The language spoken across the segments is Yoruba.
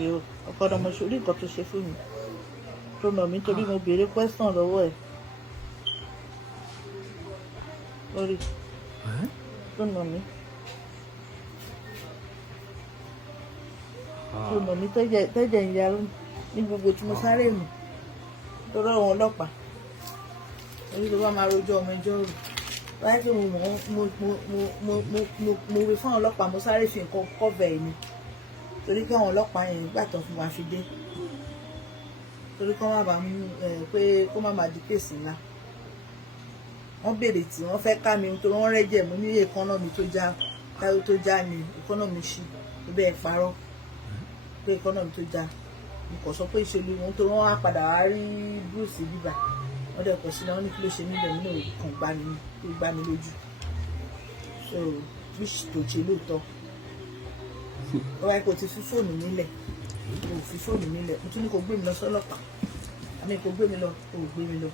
rè o Okanlomo sórí nǹkan tó ṣe fún mi tó nà mí torí mo béèrè question lọ́wọ́ ẹ̀ lórí tó nà mí tẹ́jẹ̀ ń yarú ní gbogbo tí mo sáré mú tó rọrùn ọlọ́pàá èyí tó bá máa rojọ́ ọmọ ẹjọ́ rò láyé pé mo rí fún ọlọ́pàá mo sáré fi nǹkan kọ́bẹ̀ ẹ̀ ni torí kí àwọn ọlọ́pàá yẹn gbà tán fún wa fi dé torí kí wọ́n má bàa mú pé kó má bàa di kéèsì ńlá wọ́n béèrè tí wọ́n fẹ́ ká mi torí wọ́n rẹ́jẹ̀ mú ní èékánná mi tó já táyọ̀ tó já ni èékánná mi ṣí tó bẹ́ẹ̀ parọ́ pé èékánná mi tó já mo kàn sọ pé ìṣèlú wọn tó wọ́n á padà wá rí Bruce bíbà wọ́n dẹ̀ kọ̀ sí náà wọ́n ní kí ló ṣe níbẹ̀ nínú kàn gbá mi lójú so which tó ṣe lóòótọ́ ó wáyé kó ti fi fóònù nílẹ̀ kó fi fóònù nílẹ̀ mo tún ní kó gbé mi lọ sọ́lọ́pàá àmì kó gbé mi lọ kó gbé mi lọ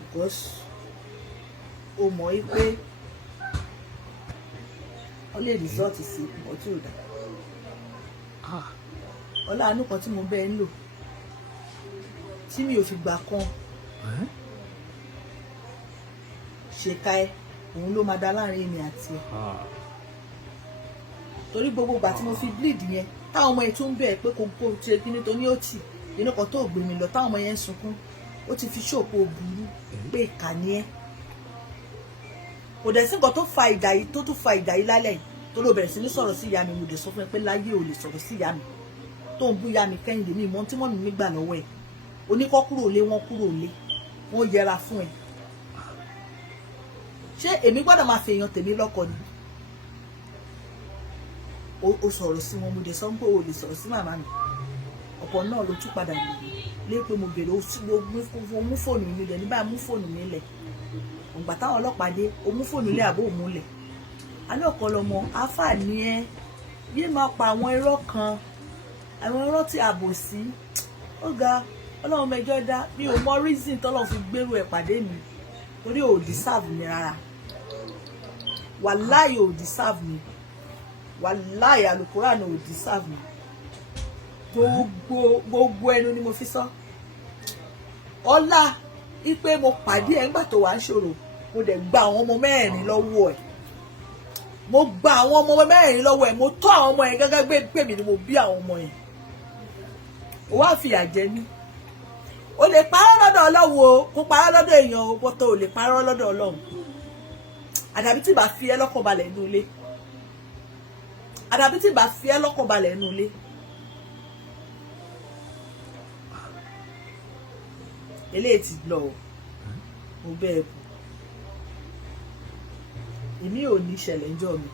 because o mọ̀ yí pé ó lè rìsọ́ọ̀tì sí ọtí ò dá ọlá àánú kan tí mo bẹ́ẹ̀ ń lò tí mi ò fi gbà kan ṣèkà ẹ òun ló máa dá láàrin èmi àti ẹ torí gbogbo ìgbà tí mo fi bleed yẹn táwọn ọmọ yẹn tún bẹ̀ pé kò ṣe kí nítorí ó tì nínú kan tó gbé mi lọ táwọn ọmọ yẹn ń sunkún ó ti fi ṣòpò burú pé ìkà ni ẹ kò dẹ̀ sí nǹkan tó fa ìjà yìí tó tún fa ìjà yìí lálẹ́ yìí tó ló bẹ̀rẹ̀ sí ní sọ̀rọ̀ sí ìyá mi mo dẹ̀ sọ fún ẹ pé láyé ò lè sọ̀rọ̀ sí ìyá mi tó ń bú ìyá mi Kẹ́hìndé mi mọ́ tí mọ́ mi nígbà lọ́wọ́ ẹ̀ oníkọ́ kúrò lé wọ́n yẹra fún ẹ ṣé èmi gbọ́dọ̀ máa fi èèyàn tèmi lọ́kọ ni o sọ̀rọ̀ sí wọn mo dẹ̀ sọ pé o lè sọ̀rọ̀ sí màmá mi ọ̀pọ̀ náà ló tún padà lè pé mo bèrè o mú fóònù mi lẹ̀ nígbà mú fóònù mi lẹ̀ ògbà táwọn ọlọ́pàá dé o mú fóònù lẹ̀ àbó òmúlẹ̀ alẹ́ Okanlomo afa ni ẹ yé máa pa àwọn irọ́ kan àwọn irọ́ tí àbò sí ó ga Ọlọ́run mẹjọ dá mi ò mọ reason tọ́lọ́ fi gbèrú ẹ̀ pàdé mi torí ò deserve mi rárá wàláì ò deserve mi wàláì Al-Qur'an ò deserve mi gbogbo ẹnu ni mo fi sọ ọlá ipe mo pàdé ẹ̀ ńgbà tó wà ń ṣòro mo dẹ̀ gba àwọn ọmọ mẹ́rin lọ́wọ́ ẹ̀ mo gba àwọn ọmọ mẹ́rin lọ́wọ́ ẹ̀ mo tọ́ àwọn ọmọ yẹn gẹ́gẹ́ gbé mi ni mo bí àwọn ọmọ yẹn ó wá fìyà jẹ mí o lè parọ́ lọ́dọ̀ Ọlọ́run o kó parọ́ lọ́dọ̀ èèyàn o bọ́tọ̀ o lè parọ́ lọ́dọ̀ Ọlọ́run àdàbí tí bá fi ẹ́ lọ́kàn balẹ̀ nínú ilé àdàbí tí bá fi ẹ́ lọ́kàn balẹ̀ nínú ilé eléyìí ti lọ mo bẹ́ẹ̀ bù èmi ò ní ìṣẹ̀lẹ̀ ńjọ́ mi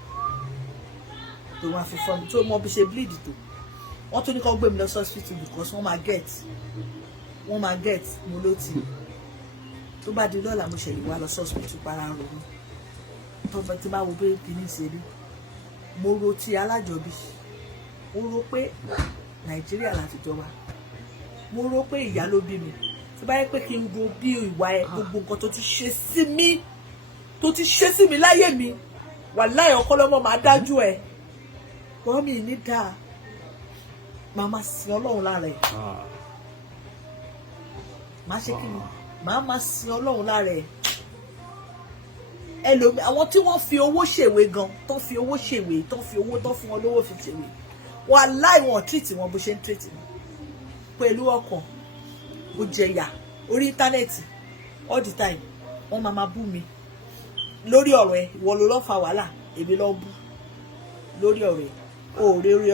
tó máa fi fọ́ mi tó mọ bí ṣe bleed tó wọ́n tún ní kó gbé mi lọ sí hospital because wọ́n máa get mo ló ti tó bá di lọ́la mo ṣẹ̀lẹ̀ wá lọ sí hospital para ro mi tó bá ti bá wo bí kìíní ṣe rí mo ro ti alájọbí mo ro pé Nàìjíríà láti jọba mo ro pé ìyá ló bí mi tí bá yẹ pé kí n ro bí ìwà ẹ gbogbo nǹkan tó ti ṣe sí mi láyé mi wàláhì Okanlomo máa dájú ẹ wọ́n mi ní dáa máa máa sin Ọlọ́run lára ẹ̀ máa ṣe kí ni máa sin Ọlọ́run lára ẹ̀ ẹlòmí àwọn tí wọ́n fi owó ṣèwé gan tó fi owó ṣèwé tó fi owó tó fún wọn lówó fi ṣèwé wàláhì wọn tírìtì wọn bó ṣe ń tírìtì wọn pẹ̀lú ọkàn ó jẹyà orí íńtánẹ́ẹ̀tì all the time wọ́n máa bú mi lórí ọ̀rọ̀ ẹ ìwọ ló lọ́ọ́ fa wàhálà èmi lọ́ọ́ bú lórí ọ̀rọ̀ ẹ òòrè orí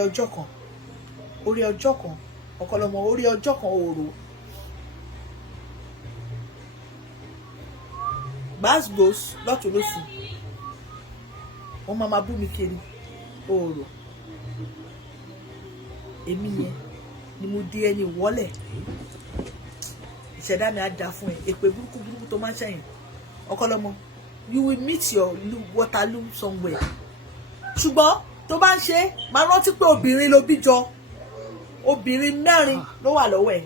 ọjọ́ kan Okanlomo orí ọjọ́ kan òòrò gbàgbós lọ́tún lósì wọ́n máa bú mi kiri òòrò èmi yẹn ni mo di ẹni wọ́lẹ̀ ìṣẹ̀dá mi á da fún ẹ èpè burúkú tó máa ń ṣẹ̀yìn Okanlomo you will meet your Waterloo somewhere ṣùgbọ́n tó bá ń ṣe máa rántí pé obìnrin ló bí jọ obìnrin mẹ́rin ló wà lọ́wọ́ ẹ̀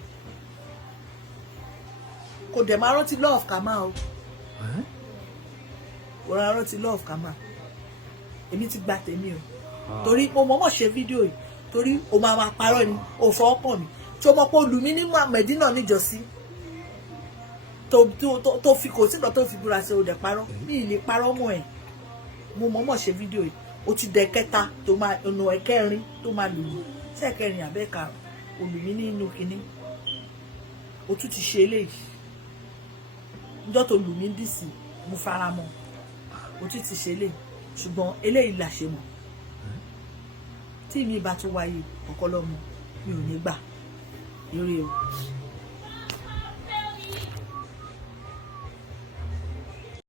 kò dẹ̀ máa rántí law of karma o kò rántí law of karma èmi ti gba tèmi o torí mo mọ̀ọ́mọ̀ ṣe fídíò yìí torí o máa parọ́ ni o fọwọ́ kàn mí tí o mọ̀ pé o lù mí ní Mẹ̀dínà níjọ́sí tó fi kò sí nǹkan tó fi búra sí o dẹ̀ parọ́ mi ì lè parọ́ mọ́ ẹ̀ mo mọ̀ọ́mọ̀ ṣe fídíò yìí o ti dẹ̀ kẹta tó máa ọ̀nà ẹ̀kẹrin tó máa lù mí sí ẹ̀kẹrin àbẹ́ẹ̀ka o lù mí nínú kinní o tún ti ṣe eléyìí níjọ́ tó lù mí dìsì mo fara mọ́ o tún ti ṣe eléyìí ṣùgbọ́n eléyìí là ṣe mọ̀ tí mi bá tún wáyé Ọ̀kanlọ́mọ mi ò ní gbà eré o.